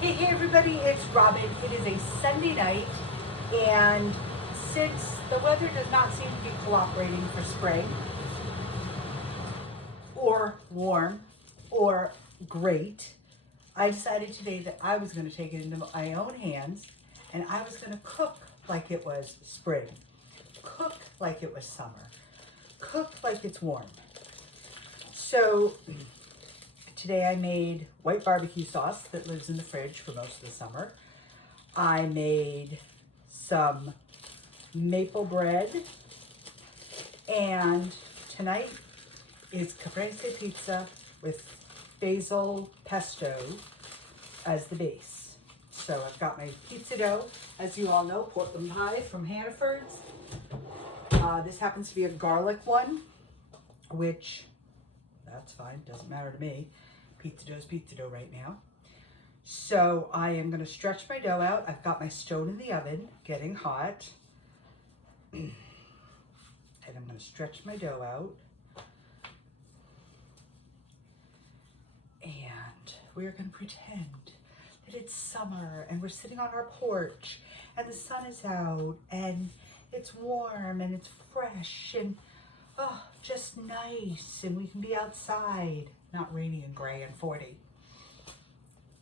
Hey everybody, it's Robin. It is a Sunday night, and since the weather does not seem to be cooperating for spring, or warm, or great, I decided today that I was going to take it into my own hands, and I was going to cook like it was spring, cook like it was summer, cook like it's warm. So today I made white barbecue sauce that lives in the fridge for most of the summer. I made some maple bread, and tonight is Caprice Pizza with basil pesto as the base. So I've got my pizza dough, as you all know, Portland pie from Hannaford's. This happens to be a garlic one, which that's fine, doesn't matter to me. Pizza dough right now. So I am going to stretch my dough out. I've got my stone in the oven getting hot. And I'm going to stretch my dough out. And we're going to pretend that it's summer and we're sitting on our porch and the sun is out and it's warm and it's fresh and just nice, and we can be outside, not rainy and gray and 40.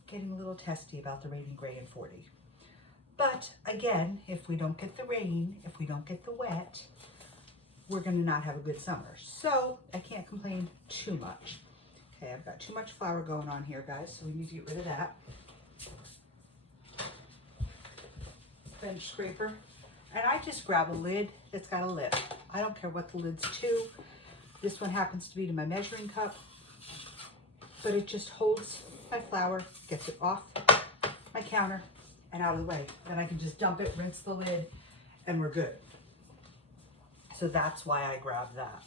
Getting a little testy about the rainy, gray, and 40. But again, if we don't get the rain, if we don't get the wet, we're going to not have a good summer. So I can't complain too much. Okay, I've got too much flour going on here, guys, so we need to get rid of that. Bench scraper. And I just grab a lid that's got a lip. I don't care what the lid's to. This one happens to be to my measuring cup, but it just holds my flour, gets it off my counter and out of the way. Then I can just dump it, rinse the lid, and we're good. So that's why I grabbed that.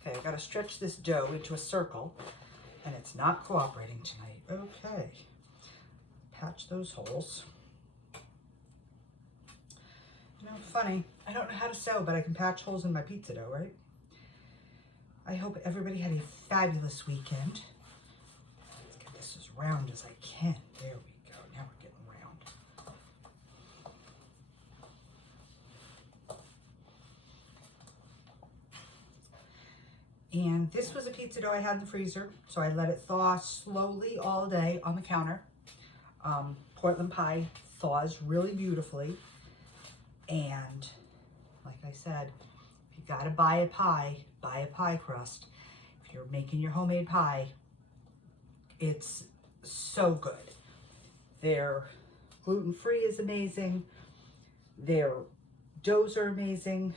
Okay, I gotta stretch this dough into a circle, and it's not cooperating tonight. Okay, patch those holes. You know, funny, I don't know how to sew, but I can patch holes in my pizza dough, right? I hope everybody had a fabulous weekend. Let's get this as round as I can. There we go. Now we're getting round. And this was a pizza dough I had in the freezer, so I let it thaw slowly all day on the counter. Portland pie thaws really beautifully. And like I said, if you gotta buy a pie crust. If you're making your homemade pie, it's so good. Their gluten-free is amazing. Their doughs are amazing.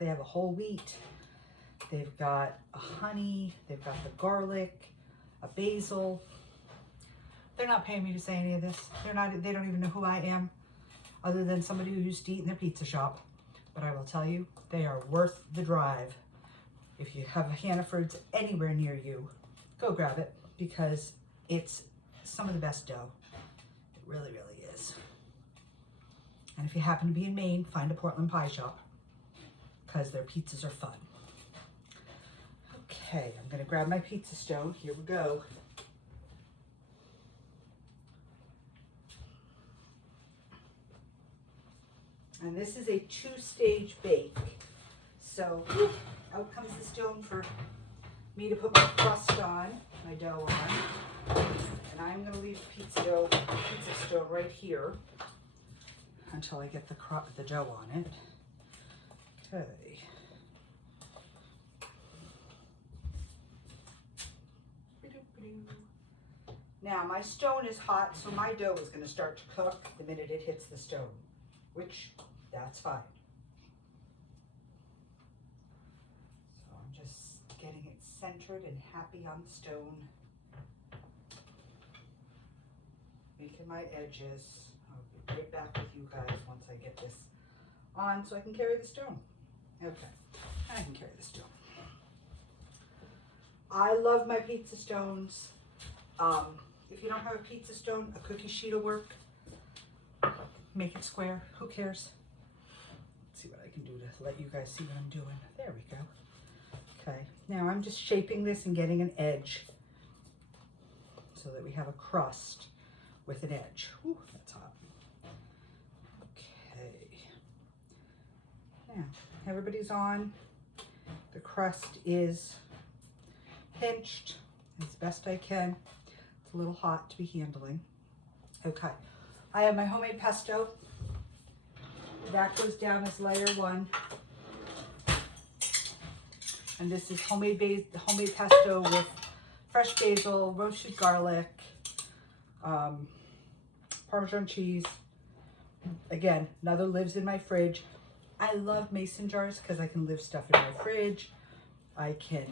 They have a whole wheat. They've got a honey. They've got the garlic, a basil. They're not paying me to say any of this. They don't even know who I am, other than somebody who used to eat in their pizza shop. But I will tell you, they are worth the drive. If you have a Hannaford's anywhere near you, go grab it, because it's some of the best dough. It really, really is. And if you happen to be in Maine, find a Portland pie shop, because their pizzas are fun. Okay, I'm gonna grab my pizza stone. Here we go. And this is a 2-stage bake. So out comes the stone for me to put my crust on, my dough on. And I'm gonna leave the pizza stone right here until I get the dough on it. Okay. Now my stone is hot, so my dough is gonna start to cook the minute it hits the stone, which that's fine. So I'm just getting it centered and happy on the stone. Making my edges. I'll be right back with you guys once I get this on so I can carry the stone. Okay, I can carry the stone. I love my pizza stones. If you don't have a pizza stone, a cookie sheet will work. Make it square, who cares? Let's see what I can do to let you guys see what I'm doing. There we go. Okay, now I'm just shaping this and getting an edge so that we have a crust with an edge. Ooh, that's hot. Okay. Now, everybody's on. The crust is pinched as best I can. It's a little hot to be handling. Okay. I have my homemade pesto. That goes down as layer 1. And this is homemade pesto with fresh basil, roasted garlic, Parmesan cheese. Again, another lives in my fridge. I love mason jars because I can live stuff in my fridge. I can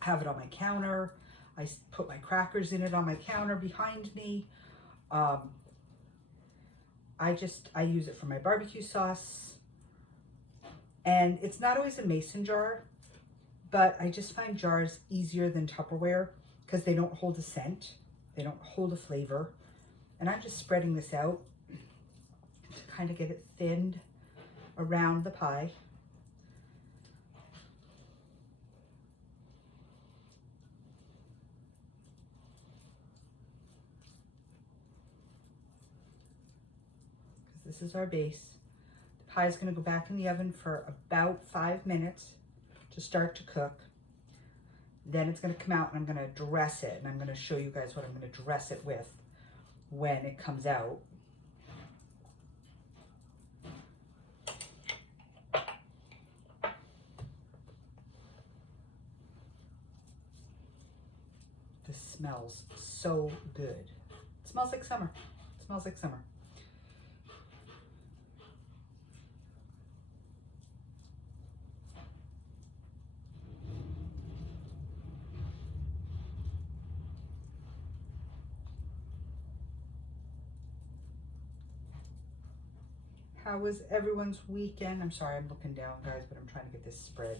have it on my counter. I put my crackers in it on my counter behind me. I use it for my barbecue sauce. And it's not always a mason jar, but I just find jars easier than Tupperware because they don't hold a scent. They don't hold a flavor. And I'm just spreading this out to kind of get it thinned around the pie. This is our base. The pie is going to go back in the oven for about 5 minutes to start to cook. Then it's going to come out and I'm going to dress it. And I'm going to show you guys what I'm going to dress it with when it comes out. This smells so good. It smells like summer. It smells like summer. How was everyone's weekend? I'm sorry, I'm looking down, guys, but I'm trying to get this spread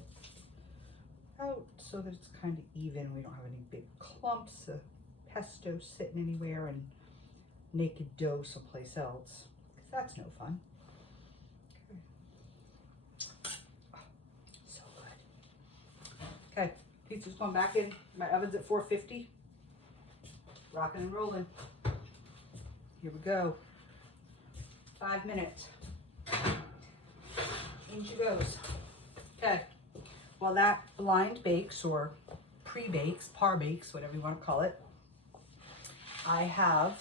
out so that it's kind of even. We don't have any big clumps of pesto sitting anywhere and naked dough someplace else, because that's no fun. Okay. Oh, so good. Okay, pizza's going back in. My oven's at 450. Rocking and rolling. Here we go. 5 minutes. In she goes. Okay. While that blind bakes or pre-bakes, par bakes, whatever you want to call it, I have,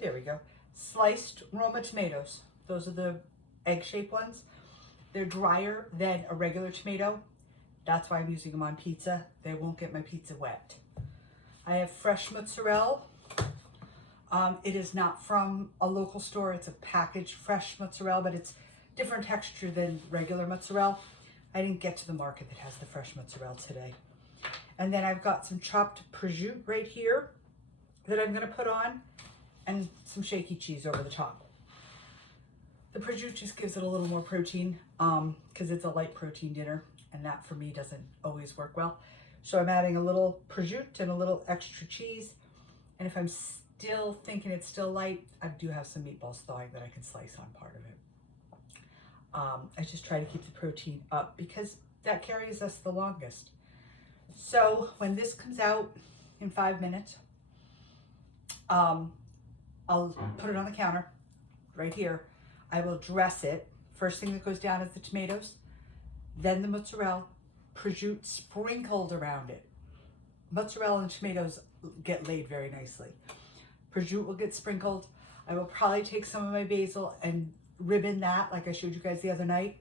there we go, sliced Roma tomatoes. Those are the egg-shaped ones. They're drier than a regular tomato. That's why I'm using them on pizza. They won't get my pizza wet. I have fresh mozzarella. It is not from a local store. It's a packaged fresh mozzarella, but it's different texture than regular mozzarella. I didn't get to the market that has the fresh mozzarella today. And then I've got some chopped prosciutto right here that I'm going to put on, and some shaky cheese over the top. The prosciutto just gives it a little more protein because it's a light protein dinner, and that for me doesn't always work well. So I'm adding a little prosciutto and a little extra cheese. And if I'm still thinking it's still light, I do have some meatballs thawing that I can slice on part of it. I just try to keep the protein up because that carries us the longest. So when this comes out in 5 minutes, I'll put it on the counter right here. I will dress it. First thing that goes down is the tomatoes, then the mozzarella, prosciutto sprinkled around it. Mozzarella and tomatoes get laid very nicely. Prosciutto will get sprinkled. I will probably take some of my basil and ribbon that like I showed you guys the other night.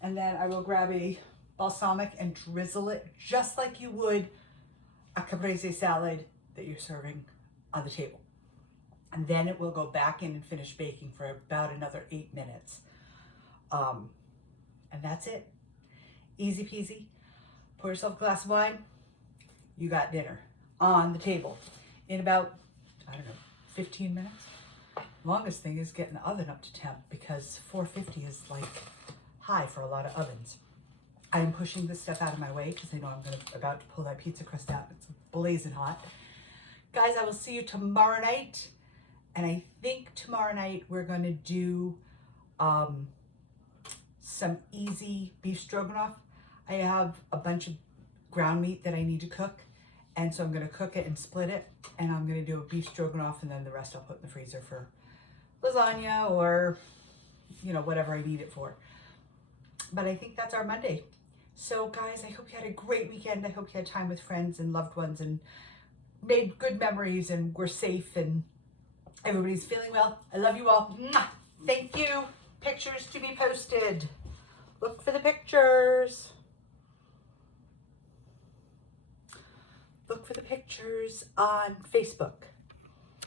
And then I will grab a balsamic and drizzle it just like you would a caprese salad that you're serving on the table. And then it will go back in and finish baking for about another 8 minutes. And that's it. Easy peasy. Pour yourself a glass of wine. You got dinner on the table in about, 15 minutes. Longest thing is getting the oven up to temp because 450 is like high for a lot of ovens. I am pushing this stuff out of my way because I know I'm about to pull that pizza crust out. It's blazing hot. Guys, I will see you tomorrow night. And I think tomorrow night we're going to do some easy beef stroganoff. I have a bunch of ground meat that I need to cook, And so I'm going to cook it and split it. And I'm going to do a beef stroganoff, and then the rest I'll put in the freezer for lasagna or, you know, whatever I need it for. But I think that's our Monday. So guys, I hope you had a great weekend. I hope you had time with friends and loved ones and made good memories and were safe and everybody's feeling well. I love you all. Mwah! Thank you. Pictures to be posted. Look for the pictures. Look for the pictures on Facebook.